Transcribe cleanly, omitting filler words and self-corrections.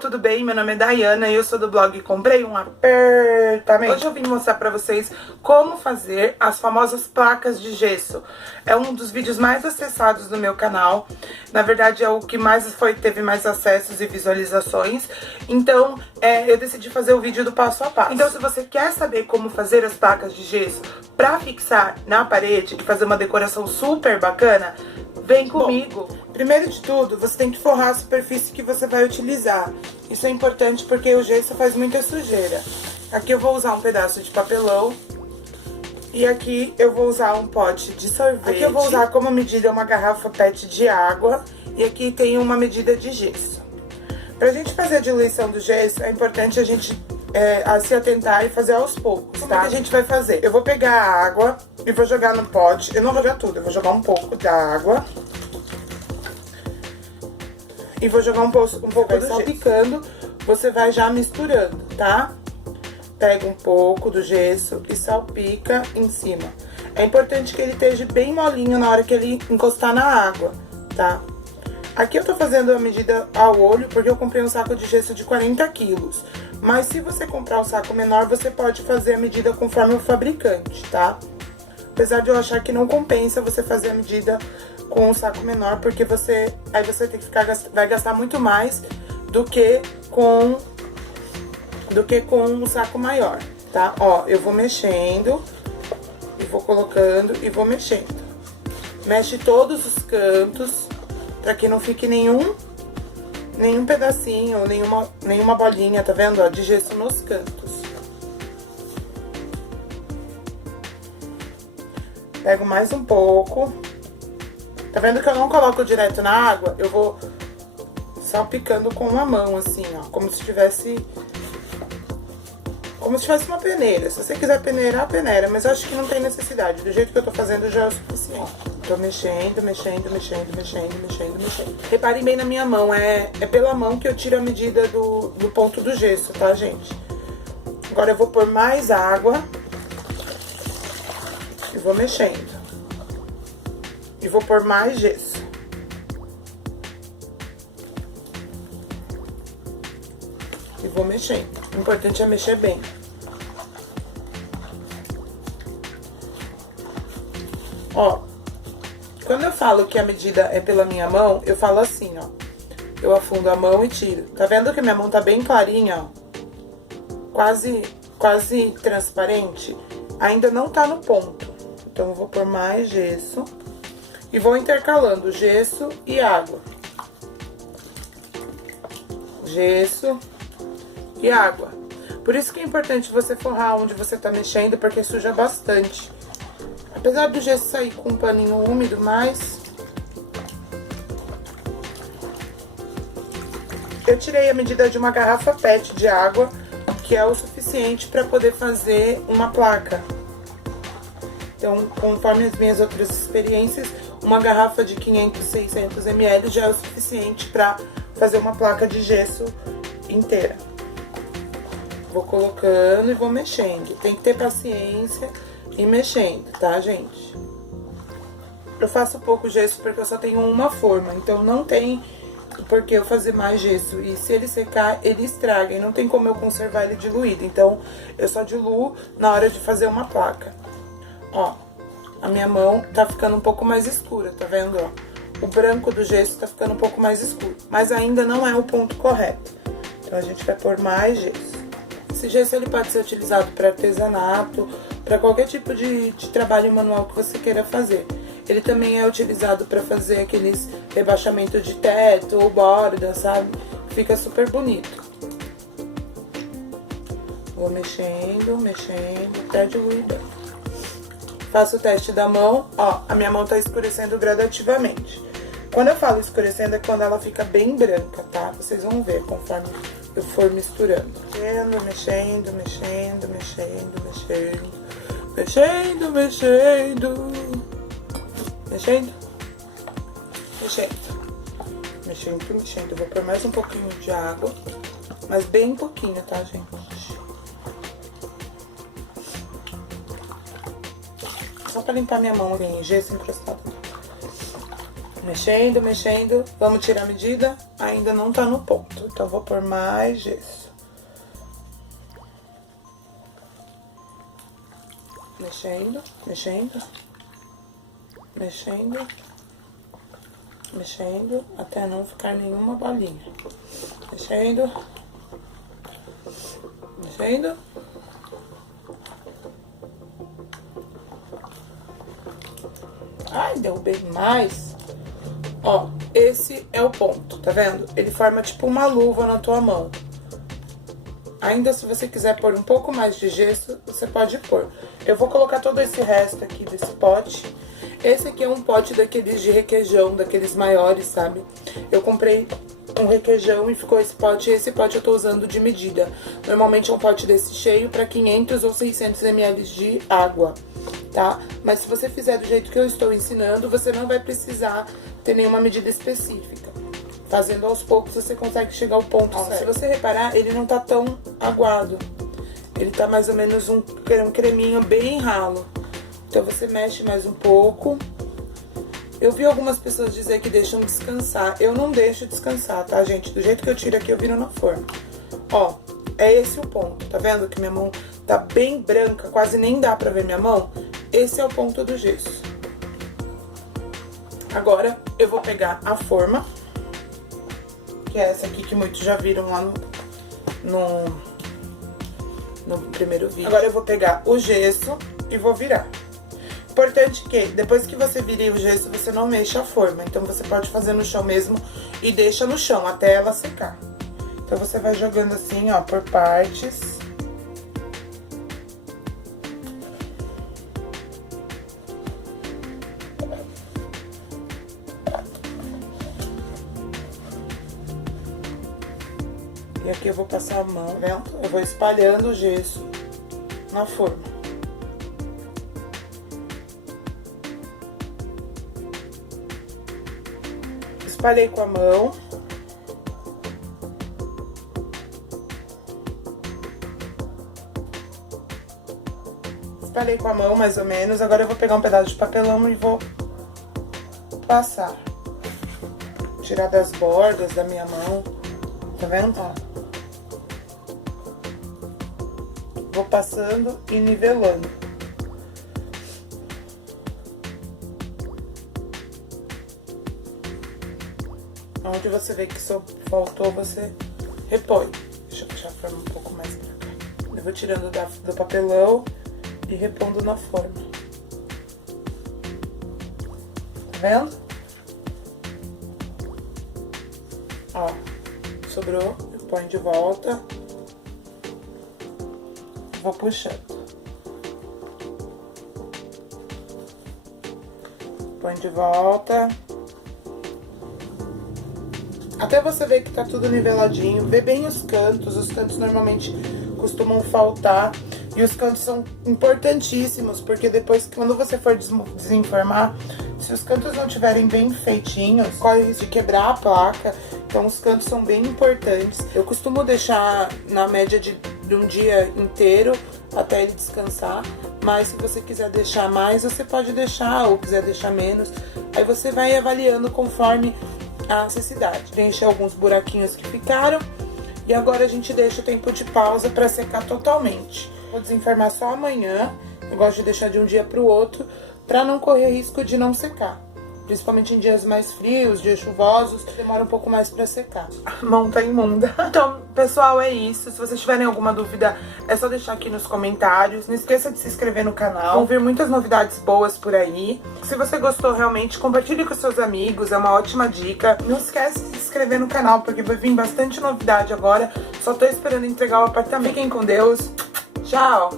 Tudo bem? Meu nome é Dayana e eu sou do blog Comprei um Apartamento. Hoje eu vim mostrar pra vocês como fazer as famosas placas de gesso. É um dos vídeos mais acessados do meu canal. Na verdade é o que teve mais acessos e visualizações. Então eu decidi fazer o vídeo do passo a passo. Então se você quer saber como fazer as placas de gesso pra fixar na parede e fazer uma decoração super bacana, vem comigo. Bom, primeiro de tudo, você tem que forrar a superfície que você vai utilizar. Isso é importante porque o gesso faz muita sujeira. Aqui eu vou usar um pedaço de papelão. E aqui eu vou usar um pote de sorvete. Aqui eu vou usar como medida uma garrafa PET de água. E aqui tem uma medida de gesso. Pra gente fazer a diluição do gesso, é importante a gente se atentar e fazer aos poucos, tá? Como é que a gente vai fazer? Eu vou pegar a água e vou jogar no pote. Eu não vou jogar tudo, eu vou jogar um pouco da água. E vou jogar um pouco do salpicando, você vai já misturando, tá? Pega um pouco do gesso e salpica em cima. É importante que ele esteja bem molinho na hora que ele encostar na água, tá? Aqui eu tô fazendo a medida ao olho, porque eu comprei um saco de gesso de 40 quilos. Mas se você comprar um saco menor, você pode fazer a medida conforme o fabricante, tá? Apesar de eu achar que não compensa você fazer a medida com um saco menor, porque aí você tem que vai gastar muito mais do que com um saco maior, tá? Ó, eu vou mexendo e vou colocando e vou mexendo. Mexe todos os cantos para que não fique nenhum pedacinho, nenhuma bolinha, tá vendo? Ó, de gesso nos cantos. Pego mais um pouco. Tá vendo que eu não coloco direto na água? Eu vou salpicando com uma mão, assim, ó. Como se tivesse uma peneira. Se você quiser peneirar, peneira. Mas eu acho que não tem necessidade. Do jeito que eu tô fazendo já é o suficiente. Tô mexendo. Reparem bem na minha mão. É pela mão que eu tiro a medida do ponto do gesso, tá, gente? Agora eu vou pôr mais água. E vou mexendo. E vou pôr mais gesso. E vou mexendo. O importante é mexer bem. Ó, quando eu falo que a medida é pela minha mão, eu falo assim, ó. Eu afundo a mão e tiro. Tá vendo que minha mão tá bem clarinha, ó? Quase transparente. Ainda não tá no ponto. Então eu vou pôr mais gesso. E vou intercalando gesso e água. Gesso e água. Por isso que é importante você forrar onde você tá mexendo, porque suja bastante. Apesar do gesso sair com um paninho úmido, mas eu tirei a medida de uma garrafa PET de água, que é o suficiente para poder fazer uma placa. Então, conforme as minhas outras experiências, uma garrafa de 500, 600 ml já é o suficiente para fazer uma placa de gesso inteira. Vou colocando e vou mexendo. Tem que ter paciência e mexendo, tá, gente? Eu faço pouco gesso porque eu só tenho uma forma, então não tem por que eu fazer mais gesso. E se ele secar, ele estraga e não tem como eu conservar ele diluído. Então, eu só diluo na hora de fazer uma placa. Ó, a minha mão tá ficando um pouco mais escura, tá vendo, ó? O branco do gesso tá ficando um pouco mais escuro, mas ainda não é o ponto correto. Então, a gente vai pôr mais gesso. Esse gesso, ele pode ser utilizado para artesanato, para qualquer tipo de trabalho manual que você queira fazer. Ele também é utilizado para fazer aqueles rebaixamento de teto ou borda, sabe? Fica super bonito. Vou mexendo, até diluir bem. Faço o teste da mão, ó, a minha mão tá escurecendo gradativamente. Quando eu falo escurecendo é quando ela fica bem branca, tá? Vocês vão ver conforme eu for misturando. Mexendo. Eu vou pôr mais um pouquinho de água, mas bem pouquinho, tá, gente? só pra limpar minha mão, tem gesso encrostado. Mexendo, mexendo. Vamos tirar a medida? Ainda não tá no ponto, então eu vou pôr mais gesso. Mexendo, mexendo. Mexendo. Mexendo, até não ficar nenhuma bolinha. Mexendo. Mexendo. Ai, derrubei mais. Ó, esse é o ponto, tá vendo? Ele forma tipo uma luva na tua mão. Ainda se você quiser pôr um pouco mais de gesso, você pode pôr. Eu vou colocar todo esse resto aqui desse pote. Esse aqui é um pote daqueles de requeijão, daqueles maiores, sabe? Eu comprei um requeijão e ficou esse pote. E esse pote eu tô usando de medida. Normalmente é um pote desse cheio para 500 ou 600 ml de água, tá? Mas se você fizer do jeito que eu estou ensinando, você não vai precisar ter nenhuma medida específica. Fazendo aos poucos, você consegue chegar ao ponto certo. Se você reparar, ele não tá tão aguado. Ele tá mais ou menos um creminho bem ralo. Então, você mexe mais um pouco. Eu vi algumas pessoas dizer que deixam descansar. Eu não deixo descansar, tá, gente? Do jeito que eu tiro aqui, eu viro na forma. Ó, é esse o ponto. Tá vendo que minha mão tá bem branca? Quase nem dá pra ver minha mão. Esse é o ponto do gesso. Agora, eu vou pegar a forma. Que é essa aqui que muitos já viram lá no primeiro vídeo. Agora eu vou pegar o gesso e vou virar. Importante que depois que você vire o gesso, você não mexa a forma. Então você pode fazer no chão mesmo e deixa no chão até ela secar. Então você vai jogando assim, ó, por partes. E aqui eu vou passar a mão, tá vendo? Eu vou espalhando o gesso na forma. Espalhei com a mão. Espalhei com a mão, mais ou menos. Agora eu vou pegar um pedaço de papelão e vou passar. Tirar das bordas da minha mão. Tá vendo? Ó. Vou passando e nivelando. Onde você vê que só faltou, você repõe. Deixa eu puxar a forma um pouco mais pra cá. Eu vou tirando do papelão e repondo na forma. Tá vendo? Ó, sobrou, eu ponho de volta. Vou puxando. Põe de volta. Até você ver que tá tudo niveladinho. Vê bem os cantos. Os cantos normalmente costumam faltar. E os cantos são importantíssimos, porque depois, quando você for desenformar, se os cantos não estiverem bem feitinhos, corre o risco de quebrar a placa. Então, os cantos são bem importantes. Eu costumo deixar na média de um dia inteiro até ele descansar. Mas se você quiser deixar mais, você pode deixar, ou quiser deixar menos. Aí você vai avaliando conforme a necessidade. Preencher alguns buraquinhos que ficaram. E agora a gente deixa o tempo de pausa para secar totalmente. Vou desenformar só amanhã. Eu gosto de deixar de um dia para o outro, para não correr risco de não secar. Principalmente em dias mais frios, dias chuvosos, demora um pouco mais pra secar. A mão tá imunda. Então, pessoal, é isso. Se vocês tiverem alguma dúvida, é só deixar aqui nos comentários. Não esqueça de se inscrever no canal. Vão vir muitas novidades boas por aí. Se você gostou realmente, compartilhe com seus amigos. É uma ótima dica. Não esquece de se inscrever no canal, porque vai vir bastante novidade agora. Só tô esperando entregar o apartamento. Fiquem com Deus. Tchau!